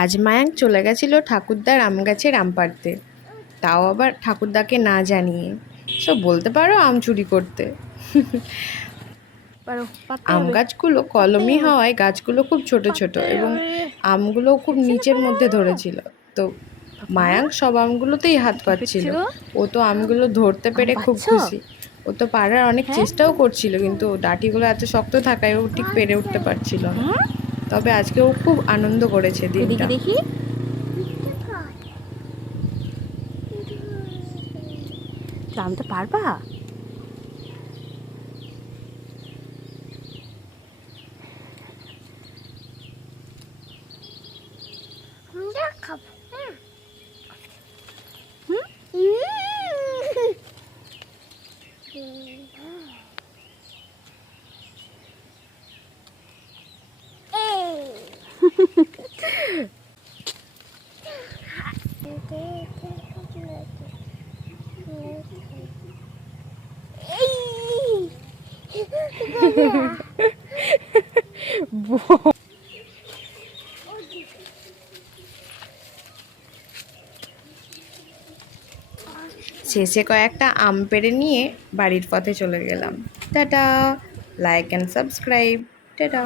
আজ মায়াঙ্ক চলে গেছিল ঠাকুরদার আম গাছের আম পাড়তে, তাও আবার ঠাকুরদাকে না জানিয়ে। সব বলতে পারো আম চুরি করতে। আম গাছগুলো কলমি হওয়ায় গাছগুলো খুব ছোট ছোট এবং আমগুলো খুব নিচের মধ্যে ধরেছিল। তো মায়াঙ্ক সব আমগুলোতেই হাত পাচ্ছিল। ও তো আমগুলো ধরতে পেরে খুব খুশি। ও তো পাড়ার অনেক চেষ্টাও করছিল, কিন্তু ডাঁটিগুলো এত শক্ত থাকায় ও ঠিক পেরে উঠতে পারছিল না। তবে আজকে ও খুব আনন্দ করেছে দিনটা। দেখি আমটা পারবা? খাবো। শেষে কয়েকটা আম পেড়ে নিয়ে বাড়ির পথে চলে গেলাম। Tata, like and subscribe. Tata.